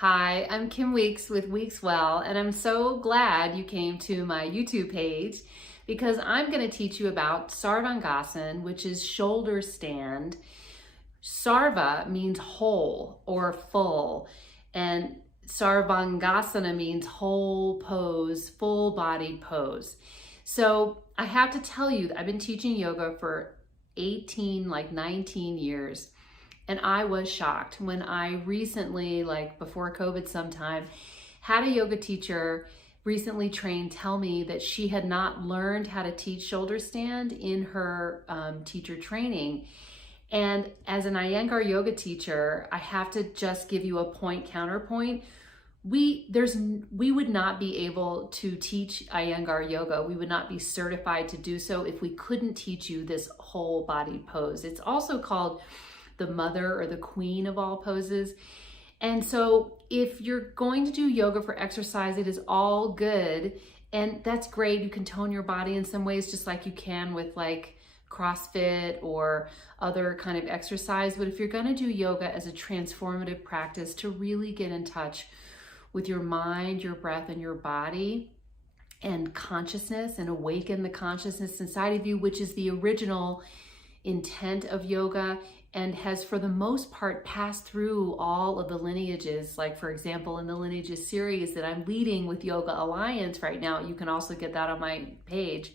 Hi, I'm Kim Weeks with Weeks Well, and I'm so glad you came to my YouTube page because I'm going to teach you about Sarvangasana, which is shoulder stand. Sarva means whole or full, and Sarvangasana means whole pose, full body pose. So I have to tell you, I've been teaching yoga for 19 years. And I was shocked when I recently, like before COVID sometime, had a yoga teacher recently trained tell me that she had not learned how to teach shoulder stand in her teacher training. And as an Iyengar yoga teacher, I have to just give you a point counterpoint. We would not be able to teach Iyengar yoga. We would not be certified to do so if we couldn't teach you this whole body pose. It's also called the mother or the queen of all poses. And so if you're going to do yoga for exercise, it is all good. And that's great. You can tone your body in some ways, just like you can with like CrossFit or other kind of exercise. But if you're going to do yoga as a transformative practice to really get in touch with your mind, your breath, and your body and consciousness, and awaken the consciousness inside of you, which is the original intent of yoga, and has for the most part passed through all of the lineages. Like for example, in the lineages series that I'm leading with Yoga Alliance right now, you can also get that on my page.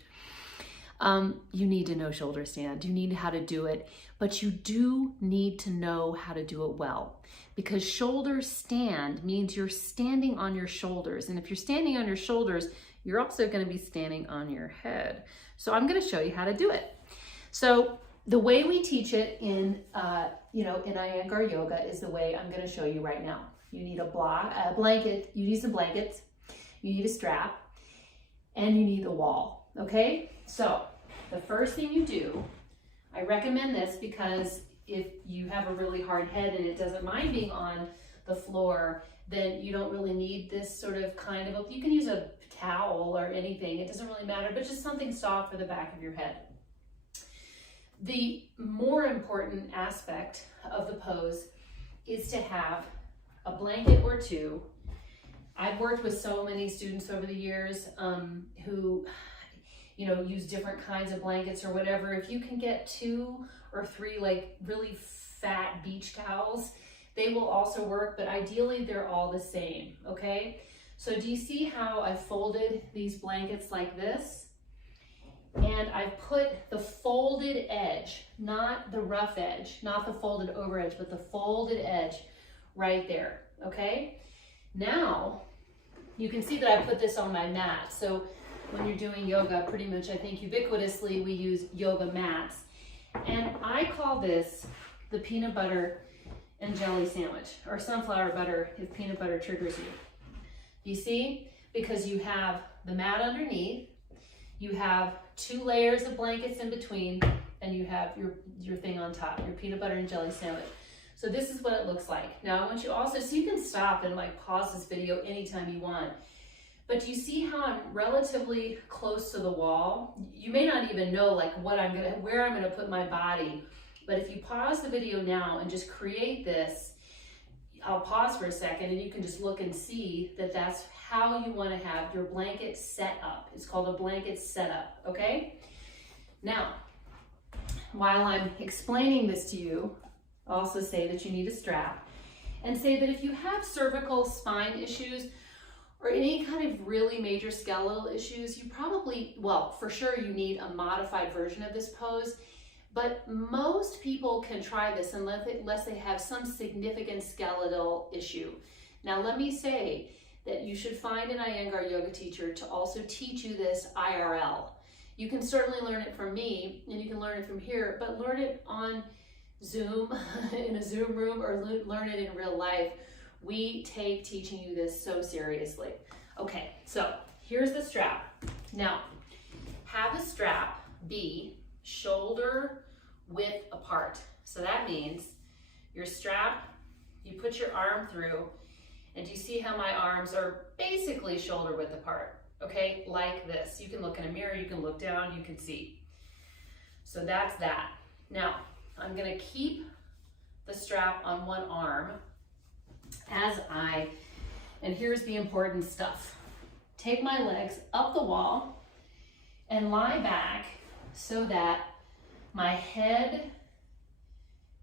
You need to know shoulder stand. You need how to do it, but you do need to know how to do it well, because shoulder stand means you're standing on your shoulders. And if you're standing on your shoulders, you're also going to be standing on your head. So I'm going to show you how to do it. So the way we teach it in Iyengar yoga is the way I'm going to show you right now. You need a blanket, you need some blankets, you need a strap, and you need the wall, okay? So the first thing you do, I recommend this because if you have a really hard head and it doesn't mind being on the floor, then you don't really need this sort of you can use a towel or anything, it doesn't really matter, but just something soft for the back of your head. The more important aspect of the pose is to have a blanket or two. I've worked with so many students over the years who, use different kinds of blankets or whatever. If you can get 2 or 3 like really fat beach towels, they will also work, but ideally they're all the same, okay? So do you see how I folded these blankets like this? And I've put the folded edge, not the rough edge, not the folded over edge, but the folded edge right there, okay? Now, you can see that I put this on my mat. So when you're doing yoga, pretty much I think ubiquitously we use yoga mats. And I call this the peanut butter and jelly sandwich, or sunflower butter if peanut butter triggers you. You see? Because you have the mat underneath, you have 2 layers of blankets in between, and you have your thing on top, your peanut butter and jelly sandwich. So this is what it looks like. Now I want you also, so you can stop and like pause this video anytime you want, but you see how I'm relatively close to the wall? You may not even know like where I'm gonna put my body, but if you pause the video now and just create this, I'll pause for a second and you can just look and see that that's how you want to have your blanket set up. It's called a blanket setup, okay? Now, while I'm explaining this to you, I'll also say that you need a strap, and say that if you have cervical spine issues or any kind of really major skeletal issues, you probably, well, for sure you need a modified version of this pose. But most people can try this unless they have some significant skeletal issue. Now let me say that you should find an Iyengar yoga teacher to also teach you this IRL. You can certainly learn it from me, and you can learn it from here, but learn it on Zoom, in a Zoom room, or learn it in real life. We take teaching you this so seriously. Okay, so here's the strap. Now, have the strap be shoulder width apart. So that means your strap, you put your arm through, and you see how my arms are basically shoulder width apart, okay? Like this. You can look in a mirror, you can look down, you can see. So that's that. Now, I'm gonna keep the strap on one arm, and here's the important stuff. Take my legs up the wall and lie back so that my head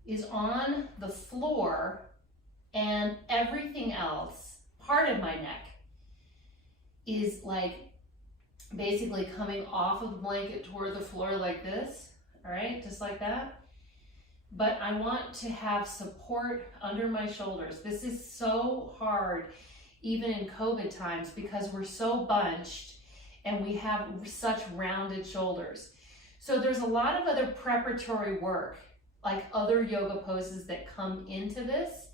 is on the floor and everything else, part of my neck, is like basically coming off of the blanket toward the floor like this, all right, just like that. But I want to have support under my shoulders. This is so hard, even in COVID times, because we're so bunched and we have such rounded shoulders. So there's a lot of other preparatory work, like other yoga poses that come into this,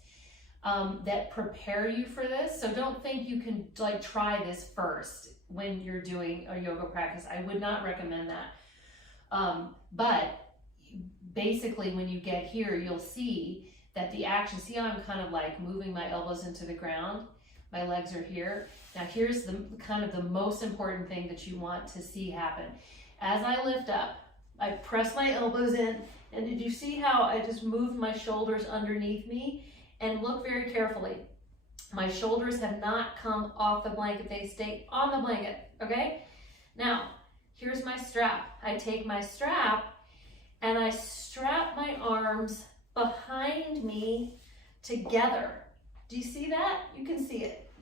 that prepare you for this. So don't think you can like try this first when you're doing a yoga practice. I would not recommend that. But basically when you get here, you'll see that the action, see how I'm kind of like moving my elbows into the ground? My legs are here. Now here's the kind of the most important thing that you want to see happen. As I lift up, I press my elbows in, and did you see how I just moved my shoulders underneath me? And look very carefully. My shoulders have not come off the blanket, they stay on the blanket, okay? Now, here's my strap. I take my strap and I strap my arms behind me together. Do you see that? You can see it.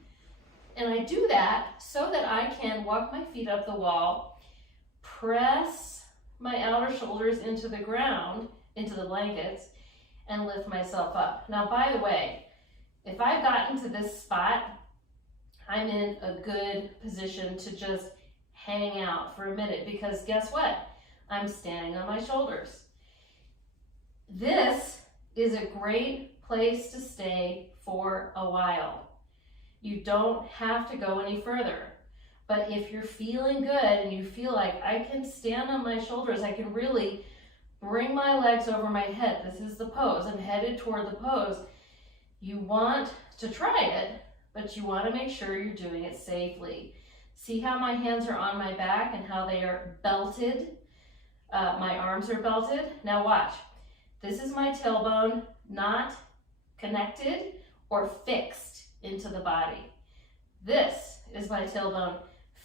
And I do that so that I can walk my feet up the wall, press my outer shoulders into the ground, into the blankets, and lift myself up. Now, by the way, if I've gotten to this spot, I'm in a good position to just hang out for a minute, because guess what? I'm standing on my shoulders. This is a great place to stay for a while. You don't have to go any further. But if you're feeling good and you feel like I can stand on my shoulders, I can really bring my legs over my head. This is the pose. I'm headed toward the pose. You want to try it, but you want to make sure you're doing it safely. See how my hands are on my back and how they are belted? My arms are belted. Now watch. This is my tailbone, not connected or fixed into the body. This is my tailbone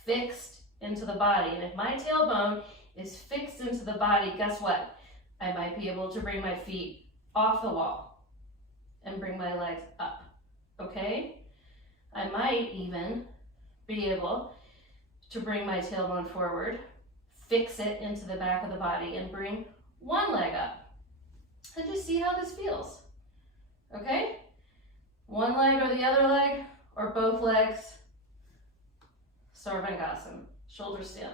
fixed into the body. And if my tailbone is fixed into the body, guess what? I might be able to bring my feet off the wall and bring my legs up, okay? I might even be able to bring my tailbone forward, fix it into the back of the body, and bring one leg up. And just see how this feels, okay? One leg or the other leg, or both legs, Sarvangasana, shoulder stand.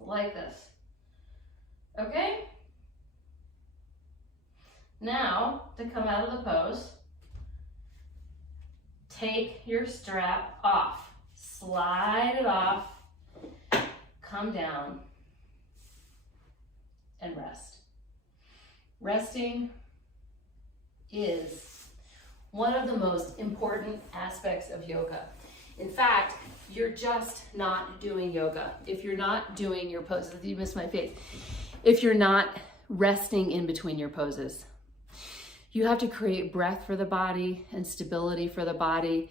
Like this, okay? Now, to come out of the pose, take your strap off, slide it off, come down, and rest. Resting is one of the most important aspects of yoga. In fact, you're just not doing yoga if you're not doing your poses. You missed my face. If you're not resting in between your poses. You have to create breath for the body and stability for the body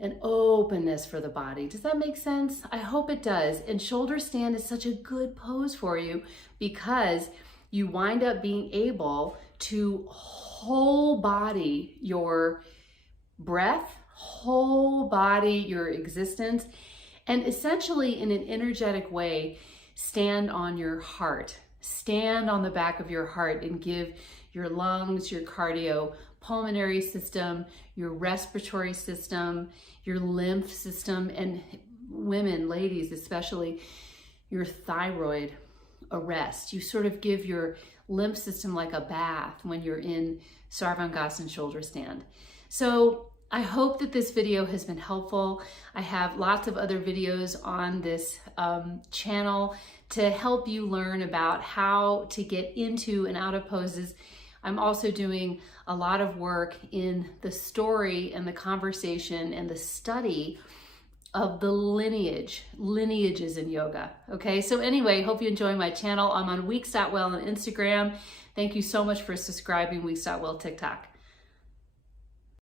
and openness for the body. Does that make sense? I hope it does. And shoulder stand is such a good pose for you because you wind up being able to whole body your breath, whole body your existence, and essentially in an energetic way, stand on your heart. Stand on the back of your heart and give your lungs, your cardiopulmonary system, your respiratory system, your lymph system, and women, ladies especially, your thyroid a rest. You sort of give your lymph system like a bath when you're in Sarvangasana shoulder stand. So I hope that this video has been helpful. I have lots of other videos on this channel to help you learn about how to get into and out of poses. I'm also doing a lot of work in the story and the conversation and the study of the lineages in yoga. Okay, so anyway, hope you enjoy my channel. I'm on Weeks.well on Instagram. Thank you so much for subscribing, Weeks.well TikTok.